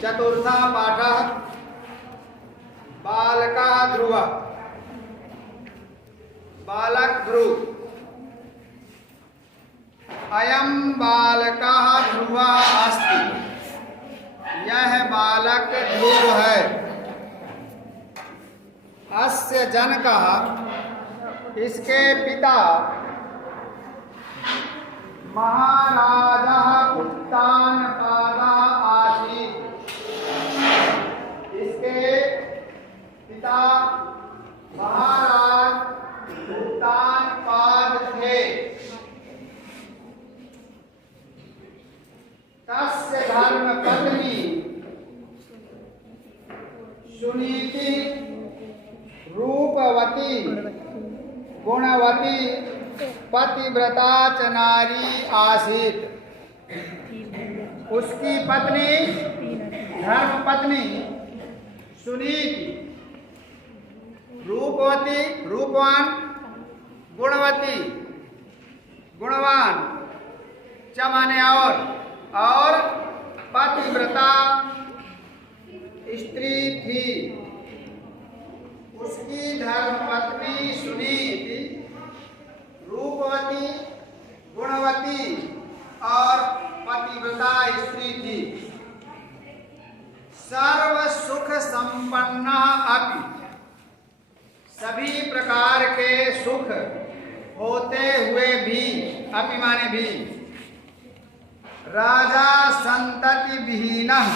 चतुर्था पाठः बालकः ध्रुवः। बालक ध्रुव। अयं बालकः ध्रुवः अस्ति। यह बालक ध्रुव है। अस्य जनकः इसके पिता महाराजः उत्तानपादः आसीत्। इसके पिता महाराज उत्तानपाद थे। तस्य धर्मपत्नी सुनीति रूपवती गुणवती पतिव्रता च नारी आसीत्। उसकी पत्नी धर्मपत्नी सुनीति रूपवती रूपवान गुणवती गुणवान च माने और पतिव्रता स्त्री थी। उसकी धर्मपत्नी सुनीति रूपवती गुणवती और पतिव्रता स्त्री थी। सर्व सुख संपन्ना अपि सभी प्रकार के सुख होते हुए भी अपि माने भी राजा संतति विहीनः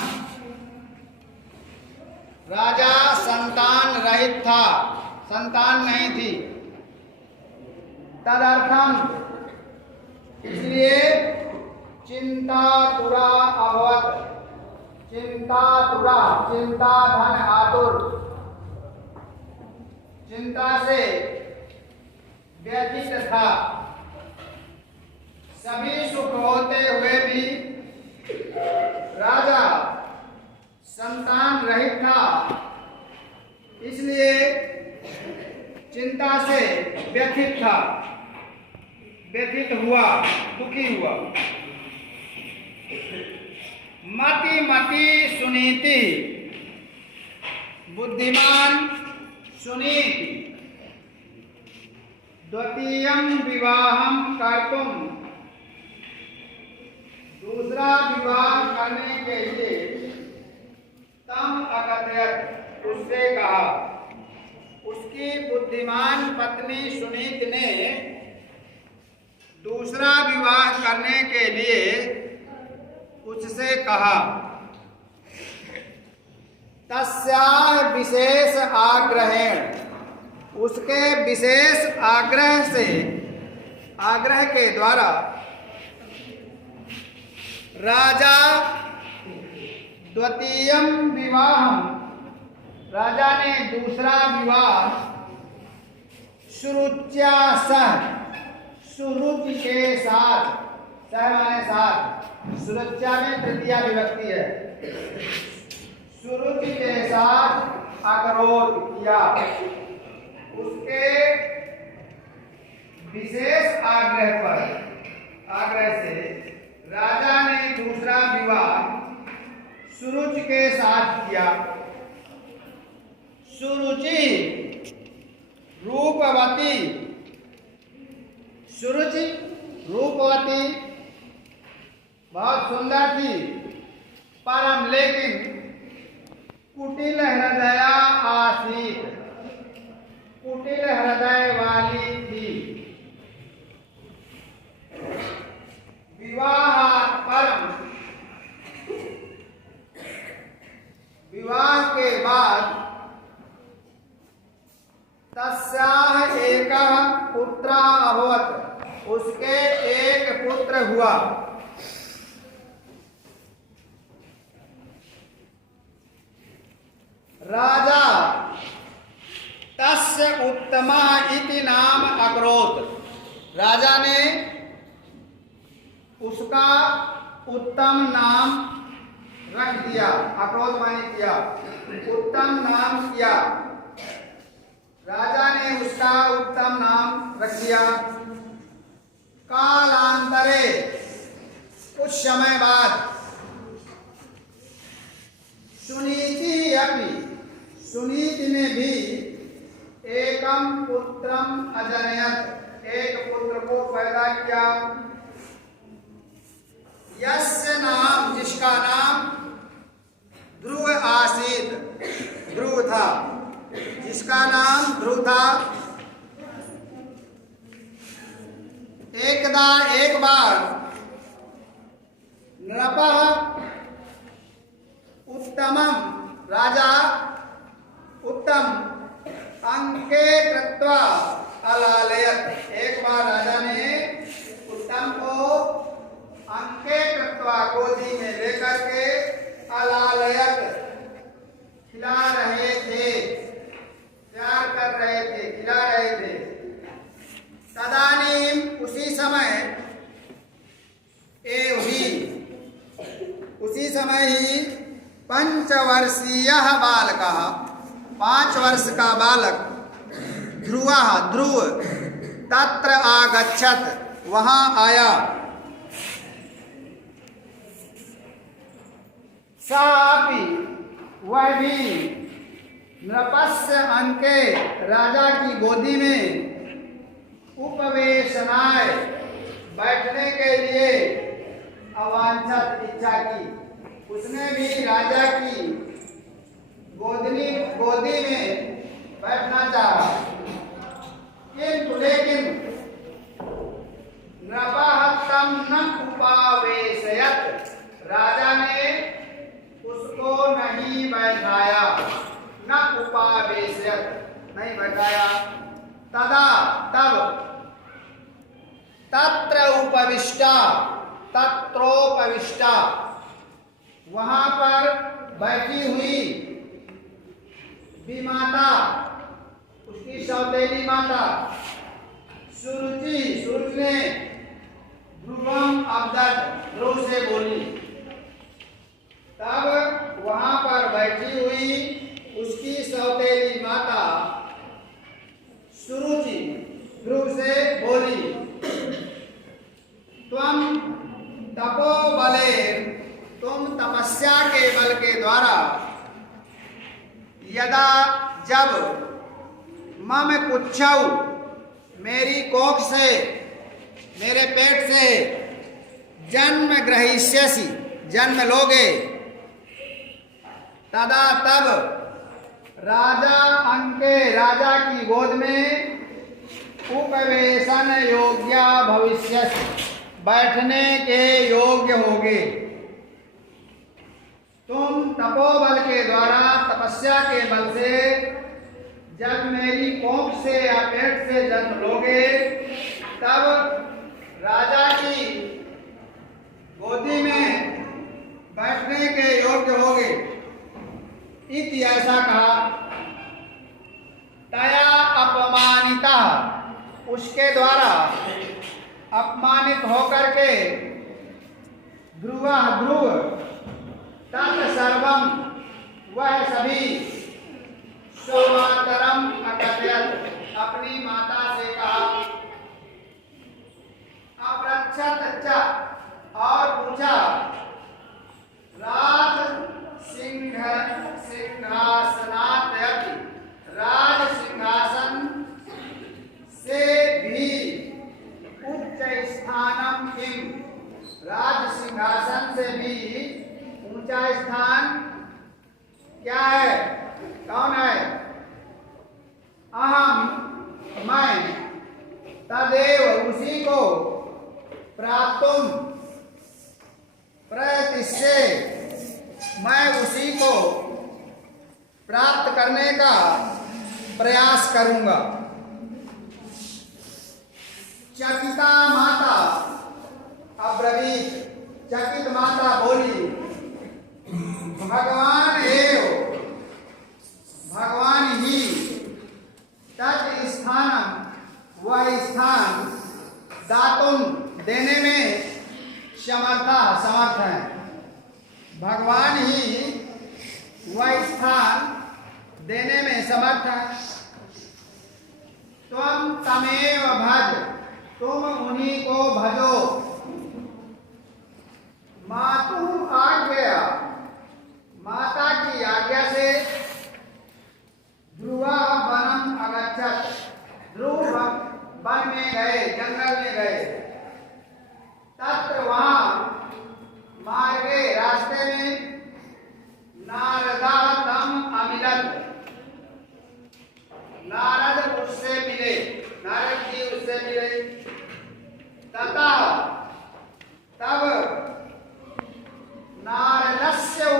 राजा संतान रहित था, संतान नहीं थी। तदर्थम इसलिए चिंतातुरा अभवत्। चिंतातुरा चिंता धन आतुर चिंता से व्यथित था। सभी सुख होते हुए भी राजा संतान रहित था, इसलिए चिंता से व्यथित था, व्यथित हुआ, दुखी हुआ। मति मति सुनीति बुद्धिमान सुनीति द्वितीयं विवाहं कर्तुम दूसरा विवाह करने के लिए तम अकथयत उससे कहा। उसकी बुद्धिमान पत्नी सुनीति ने दूसरा विवाह करने के लिए उससे कहा। तस्याः विशेष आग्रहेण उसके विशेष आग्रह के द्वारा राजा द्वितीयं विवाहं राजा ने दूसरा विवाह सुरुच्या सह सुरुचि के साथ सह माने साथ सुरुच्या में तृतीया विभक्ति है। सुरुचि के साथ अकरोत किया। उसके विशेष आग्रह से राजा ने दूसरा विवाह सुरुचि के साथ किया। सुरुचि रूपवती सुरुचि रूपवती बहुत सुंदर थी, परम लेकिन कुटिल हृदया आसीत कुटिल हृदय वाली थी। विवाहात् परम विवाह के बाद तस्याः एकः पुत्रः अभवत् उसके एक पुत्र हुआ। राजा तस्य उत्तमा इति नाम अकरोत् राजा ने उसका उत्तम नाम रख दिया। अकरोत माने किया, उत्तम नाम किया। राजा ने उसका उत्तम नाम रख दिया। कालांतरे कुछ समय बाद सुनीति ने भी एकम पुत्रम अजनयत, एक पुत्र को पैदा किया। यस्य नाम, जिसका नाम ध्रुव आसीत, ध्रुव था, जिसका नाम ध्रुव था। एक बार नृपः उत्तमम, राजा उत्तम अंके कृत्वा अलालयत, एक बार राजा ने उत्तम को अंके कृत्वा, गोदी में लेकर के अलालयत, खिला रहे थे, प्यार कर रहे थे, खिला रहे थे। तदानीम, उसी समय, उसी समय ही पंचवर्षीयः बालकः, 5 वर्ष का बालक, ध्रुव तत्र आगच्छत, वहां आया। सापि, वह भी, नृपस्य अंके, राजा की गोदी में, उपवेशनाय, बैठने के लिए, अवांछित, इच्छा की, उसने भी राजा की गोदी में बैठना चाहा। किंतु लेकिन नृपः तं न उपावेशयत, राजा ने उसको नहीं बैठाया, न उपावेशयत, नहीं बैठाया। तदा, तब, तत्र उपविष्टा, तत्रोपविष्टा, वहां पर बैठी हुई विमाता, उसकी सौतेली माता सुरुचि, सुरुचि ने ध्रुवम अब्दत, ध्रुव से बोली। तब वहां पर बैठी हुई उसकी सौतेली माता सुरुचि ध्रुव से बोली, त्वं तपोबले, तुम तपस्या के बल के द्वारा, यदा, जब, मम कुच्छौ, मेरी कोख से, मेरे पेट से, जन्म ग्रहीष्यसि, जन्म लोगे, तदा, तब, राजा अंके, राजा की गोद में, उपवेशन योग्या भविष्यसि, बैठने के योग्य होगे। तुम तपोबल के द्वारा, तपस्या के बल से, जब मेरी कोख से या पेट से जन्म लोगे, तब राजा की गोदी में बैठने के योग्य होगे। इति, ऐसा कहा। तया अपमानिता, उसके द्वारा अपमानित होकर के, ध्रुव, तत्सर्वं, वह सभी, स्वमातरम अकथयत, अपनी माता से कहा। अपृच्छत च, और पूछा, राज सिंहासनात्, राज सिंहासन से भी उच्च स्थानम किम, राज सिंहासन से भी ऊंचा स्थान क्या है, कौन है? अहम, मैं, तदेव, उसी को, प्राप्तुम, प्रयतिष्ये, मैं उसी को प्राप्त करने का प्रयास करूंगा। चकिता माता अब्रवीत, चकित माता बोली, भगवान एव, भगवान ही, तत् स्थानम, वह स्थान, दातुम, देने में, समर्थ है। भगवान ही वह स्थान देने में समर्थ है। त्वं तमेव भज, तुम उन्हीं को भजो। मातु आज्ञा, माता की आज्ञा से,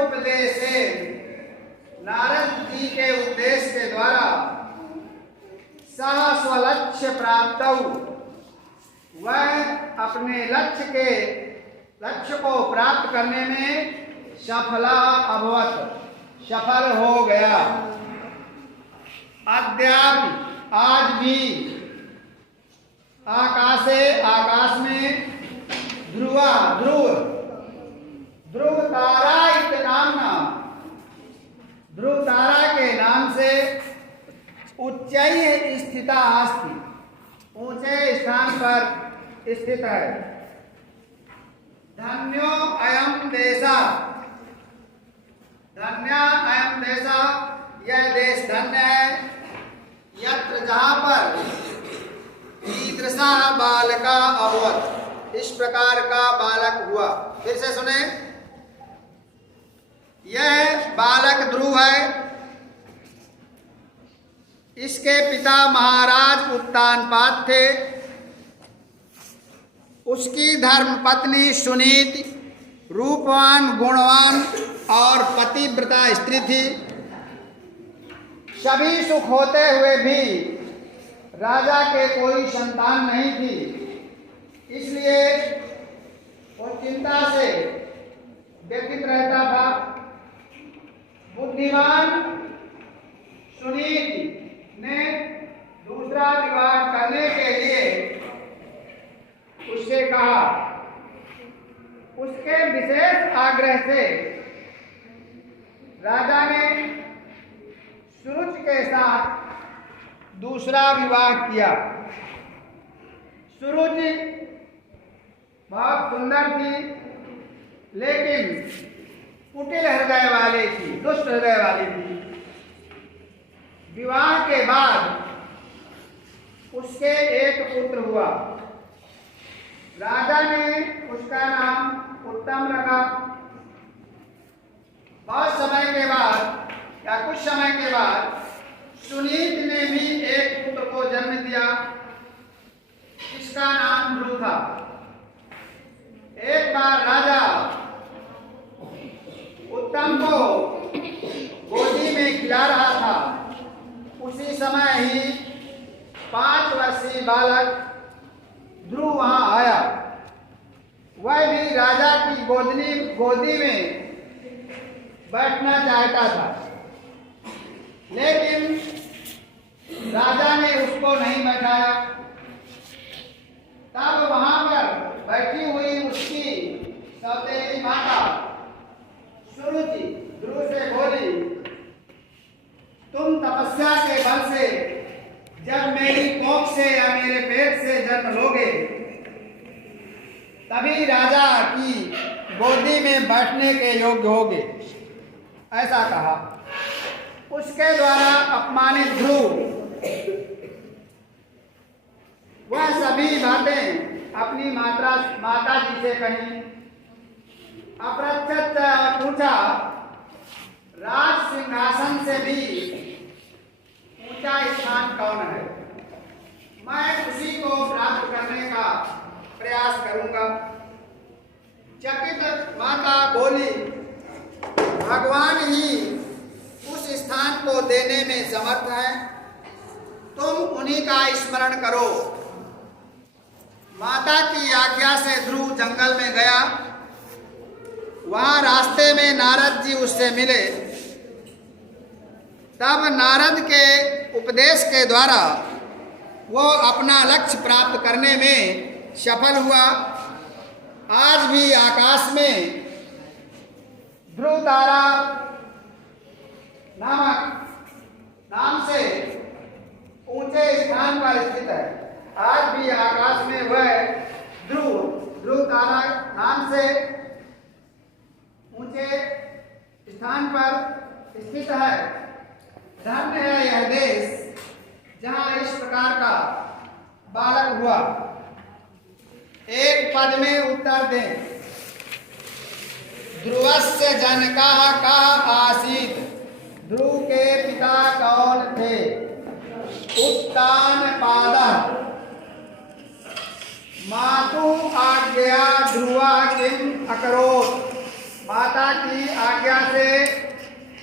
उपदेशे, नारद जी के उपदेश के द्वारा सह स्वलक्ष्य प्राप्तौ, वह अपने लक्ष्य को प्राप्त करने में सफला अभवत, सफल हो गया। अद्यापि आज भी आकाश में ध्रुव तारा इति नामना, ध्रुव तारा के नाम से उच्चैः स्थिता अस्ति, ऊंचे स्थान पर स्थित है। धन्यो अयं देशः, धन्य अयं देशः, यह देश धन्य है, यत्र जहाँ पर ईदृशा बालका अभवत्, इस प्रकार का बालक हुआ। फिर से सुने, यह बालक ध्रुव है, इसके पिता महाराज उत्तानपाद थे, उसकी धर्म पत्नी सुनीति रूपवान गुणवान और पतिव्रता स्त्री थी। सभी सुख होते हुए भी राजा के कोई संतान नहीं थी, इसलिए वो चिंता से व्यतीत रहता था। बुद्धिमान सुनीति ने दूसरा विवाह करने के लिए उससे कहा। उसके विशेष आग्रह से राजा ने सुरुचि के साथ दूसरा विवाह किया। सुरुचि बहुत सुंदर थी, लेकिन कुटिल हृदय वाली थी, दुष्ट हृदय वाली थी। विवाह के बाद उसके एक पुत्र हुआ। राजा ने उसका नाम उत्तम रखा। बहुत समय के बाद या कुछ समय के बाद सुनीत ने भी एक पुत्र को जन्म दिया, इसका नाम ध्रुव था। एक बार राजा उत्तम को गोदी में खिला रहा था, उसी समय ही 5 वर्षीय बालक ध्रुव वहां आया। वह भी राजा की गोदी में बैठना चाहता था, लेकिन राजा ने उसको नहीं बैठाया। तब वहां पर बैठी हुई उसकी सौतेली माता सुरुचि ध्रुव से बोली, तुम तपस्या के बल से जब मेरी कोख से या मेरे पेट से जन्म लोगे, तभी राजा की गोदी में बैठने के योग्य होगे, ऐसा कहा। उसके द्वारा अपमानित ध्रुव वह सभी बातें अपनी माता जी से कही। अप्रत्यक्ष और पूछा, राज सिंहासन से भी ऊंचा स्थान कौन है? मैं उसी को प्राप्त करने का प्रयास करूंगा। चकित माता बोली, भगवान ही उस स्थान को देने में समर्थ है, तुम उन्हीं का स्मरण करो। माता की आज्ञा से ध्रुव जंगल में गया। वहां रास्ते में नारद जी उससे मिले। तब नारद के उपदेश के द्वारा वो अपना लक्ष्य प्राप्त करने में सफल हुआ। आज भी आकाश में ध्रुव तारा नाम से ऊंचे स्थान पर स्थित है। आज भी आकाश में वह ध्रुव तारा नाम से ऊंचे स्थान पर स्थित है। धन्य है यह देश जहां इस प्रकार का बालक हुआ। एक पद में उत्तर दें। ध्रुवस्य जनकाः कः आसीत्? ध्रुव के पिता कौन थे? उत्तानपादः। मातुः आज्ञया ध्रुवः किम् अकरोत्? माता की आज्ञा से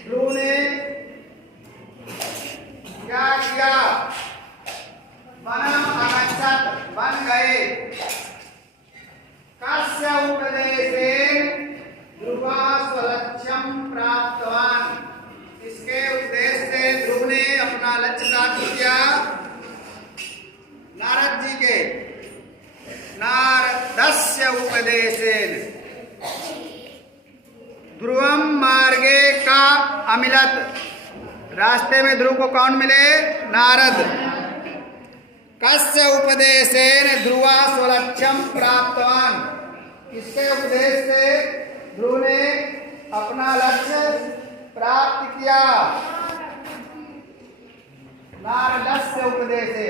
ध्रुव ने क्या किया? वनम अगच्छत्, वन गए। कस्य उपदेशेन ध्रुवा स्वलक्ष्यम प्राप्तवान, इसके उपदेश से ध्रुव ने अपना लक्ष्य प्राप्त किया। नारद जी के, नारदस्य उपदेशेन ध्रुवम मार्गे का अमिलत, रास्ते में ध्रुव को कौन मिले? नारद। कस्य उपदेशेन ध्रुवा स्वलक्ष्यम प्राप्तवान, इसके उपदेश से ध्रुव ने अपना लक्ष्य प्राप्त किया। नारदस्य उपदेशेन,